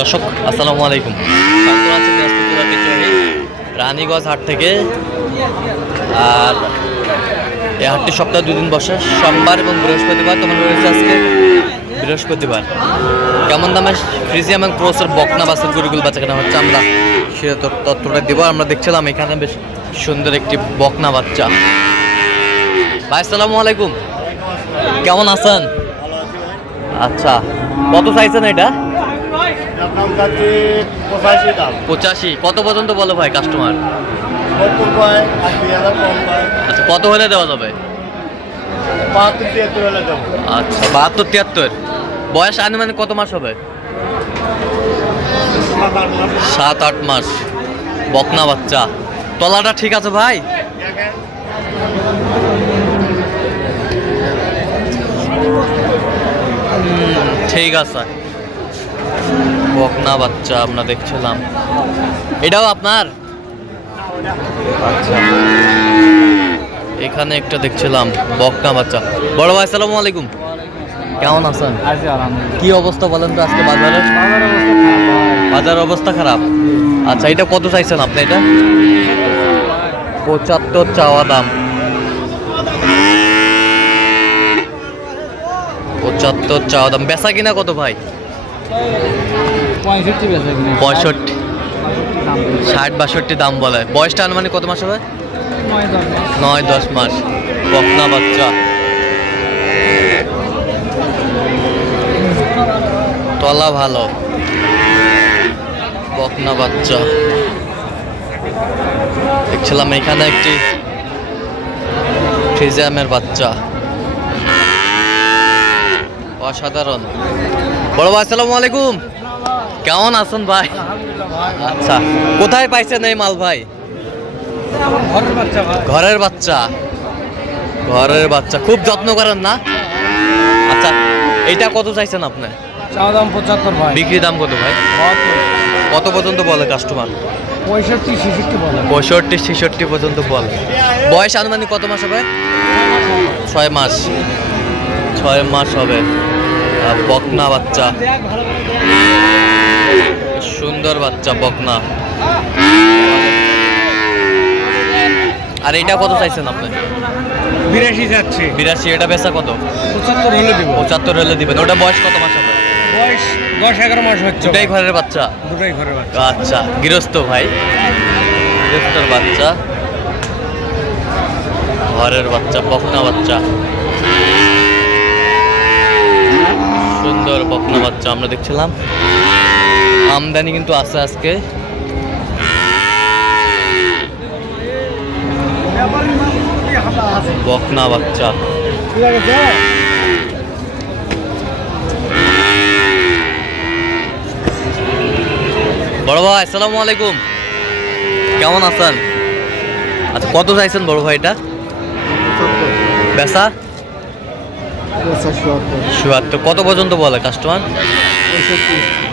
দর্শক আসসালামু আলাইকুম। রানীগঞ্জ হাট থেকে। আর এই হাটটি সপ্তাহে 2 দিন বসে, সোমবার এবং বৃহস্পতিবার। তোমার রয়েছে আজকে বৃহস্পতিবার। কেমন দামে ফ্রিজিয়াম এবং ক্রসের বকনা বাসের গরুগুলো বাচ্চা কেনা হচ্ছে আমরা সে তথ্যটা দেবো। আমরা দেখছিলাম এখানে বেশ সুন্দর একটি বকনা বাচ্চা। ভাই আসসালামু আলাইকুম, কেমন আছেন? আচ্ছা, কত চাইছেন এটা? 85। কত পর্যন্ত বলো ভাই কাস্টমার? আচ্ছা, কত হলে দেওয়া যাবে? আচ্ছা, 72-73। বয়স আনুমানিক কত মাস হবে? 7-8 মাস। বকনা বাচ্চা, তলাটা ঠিক আছে ভাই? ঠিক আছে। বকনা বাচ্চা আমরা দেখছিলাম, এটাও আপনার? আচ্ছা, এখানে একটা দেখছিলাম বকনা বাচ্চা। বড় ভাই আসসালামু আলাইকুম, কেমন আছেন? কি অবস্থা বলেন তো আজকে বাজারের? বাজার অবস্থা খারাপ। আচ্ছা, এটা কত চাইছেন আপনি? এটা 75 চাওয়া দাম। 75 চাওয়া দাম। বেচা কিনা কত ভাই? 65। 60-62 দাম বলে। বয়সটা আনুমানিক কত মাস হবে? 9-10 মাস। বকনা বাচ্চা, তলা ভালো। বকনা বাচ্চা দেখছিলাম এখানে একটি ফ্রিজিয়ামের বাচ্চা, অসাধারণ। বড় ভাই আসসালামু আলাইকুম, কেমন আছেন ভাই? আচ্ছা, কোথায় পাইছেন এই মাল ভাই? ঘরের বাচ্চা। ঘরের বাচ্চা, খুব যত্ন করেন না? আচ্ছা, এইটা কত চাইছেন আপনি? দাম 75 ভাই। বিক্রি দাম কত ভাই? কত পর্যন্ত বলে কাস্টমার? 65-66 বলে। 65-66 পর্যন্ত বলে। বয়স আনুমানিক কত মাস হবে? 6 মাস। 6 মাস হবে। বকনা বাচ্চা, সুন্দর বাচ্চা বকনা। আর এটা কত চাইছেন আপনি? 82 যাচ্ছে। 82। এটা বেচা কত? 75 হলে দিব। 75 হলে দিবেন। ওটা বয়স কত মাস হবে? বয়স 10-11 মাস হচ্ছে। দুটাই ঘরের বাচ্চা? দুটাই ঘরের বাচ্চা। আচ্ছা, গৃহস্থ ভাই, গৃহস্থর বাচ্চা, ঘরের বাচ্চা, বকনা বাচ্চা, সুন্দর বকনা বাচ্চা আমরা দেখছিলাম। আমদানি কিন্তু আছে আজকে। বকনা বাচ্চা, বড় ভাই আসসালামু আলাইকুম, কেমন আছেন? আচ্ছা, কত চাইছেন বড় ভাই এটা? বেচা 76। কত পর্যন্ত বলে কাস্টমার?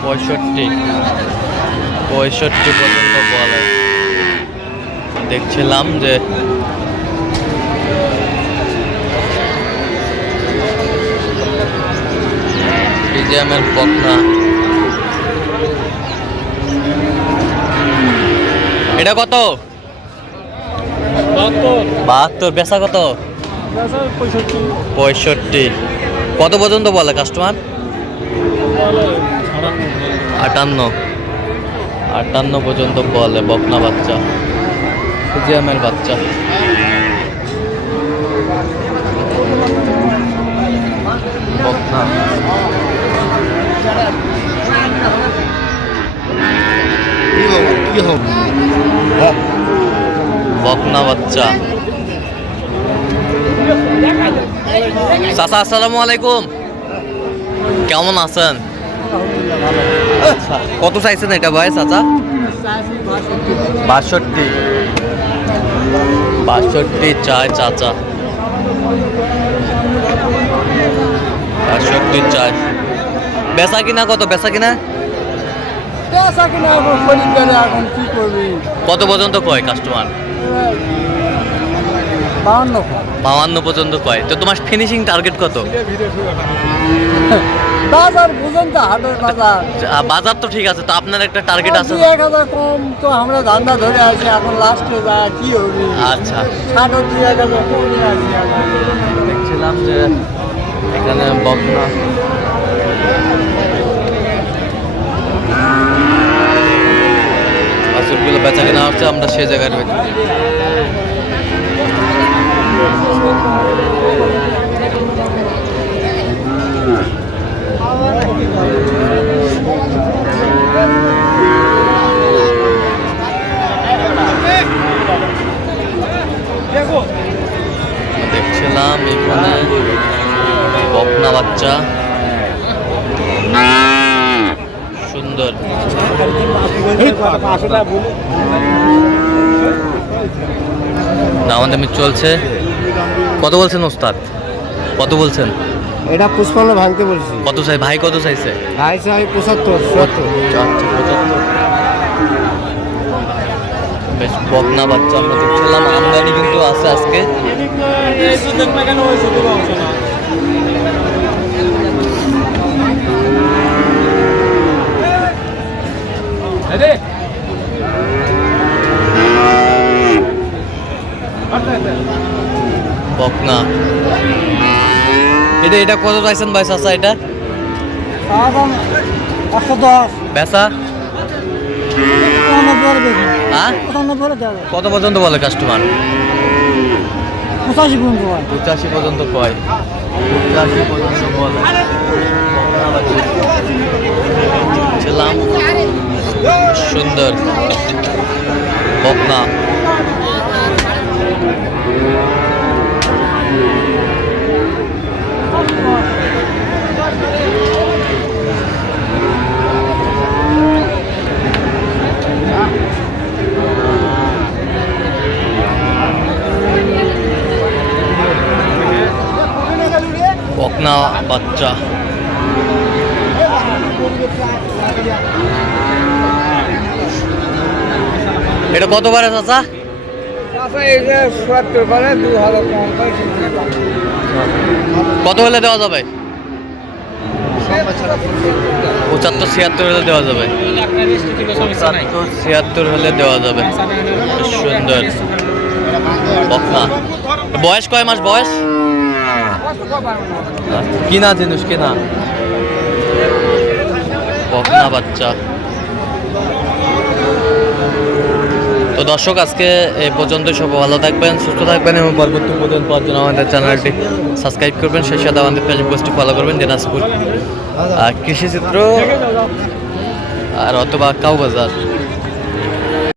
65 পর্যন্ত বলে। দেখছিলাম যে ফ্রিজিয়ামের বকনা। এটা কত? 72। বেচা কত? 65। কত পর্যন্ত বলে কাস্টমার? 58 পর্যন্ত বলে। বকনা বাচ্চা, ফ্রিজিয়ামের বাচ্চা। বকনা, বকনা বাচ্চা। চাচা আসসালামু আলাইকুম, কেমন আছেন? কত চাইছেন এটা ভাই চাচা? 62 চায় চাচা। 62 চায়। বেচা কিনা কত? বেচা কিনা কত পর্যন্ত কয় কাস্টমার? 52 পর্যন্ত কয়? তো তোমার ফিনিশিং টার্গেট কত? বাজার বুঝেন তো, হাটের বাজার বাজার তো ঠিক আছে, তো আপনার একটা টার্গেট আছে? 2-1000 কম তো আমরা ধান্দা ধরে আছি, এখন লাস্টে যা কি হবে। আচ্ছা, 2-1000 কমই আছি আমরা। দেখছিলাম যে এখানে বকনা বাছুরগুলো বেচা কেনা হচ্ছে, আমরা সে জায়গায় রয়েছি। দেখছিলাম এখানে বকনা বাচ্চা সুন্দর। দাম দামি চলছে। কত বলছেন ওস্তাদ? কত বলছেন? এটা 55 ভাঙতে বলছি। কত চাই ভাই? কত চাইছে? ভাই চাই 75-70। আচ্ছা, 75। বেশ বকনা বাচ্চা আমরা দেখছিলাম, আমদানি কিন্তু আছে আজকে। বকনা এটা কত চাইছেন ভাই চাচা? এটা 110। বেচা হ্যাঁ? কত পর্যন্ত বলে কাস্টমার? 85 পর্যন্ত। 85 পর্যন্ত কয়? 85 পর্যন্ত বলে। ছিলাম সুন্দর বকনা। বকনা বাচ্চা এটা কত বারে চাচা? কত হলে দেওয়া যাবে? 75-76 হলে দেওয়া যাবে। 75-76 হলে দেওয়া যাবে। সুন্দর বকনা। বয়স কয় মাস বয়স? কিনা জিনিস কিনা বকনা বাচ্চা। তো দর্শক আজকে এই পর্যন্ত, সব ভালো থাকবেন, সুস্থ থাকবেন এবং পরবর্তী পর্যন্ত পাওয়ার জন্য আমাদের চ্যানেলটি সাবস্ক্রাইব করবেন, সেই সাথে আমাদের ফেসবুক পেজটি ফলো করবেন, দিনাজপুর কৃষিচিত্র আর অথবা কাউবাজার।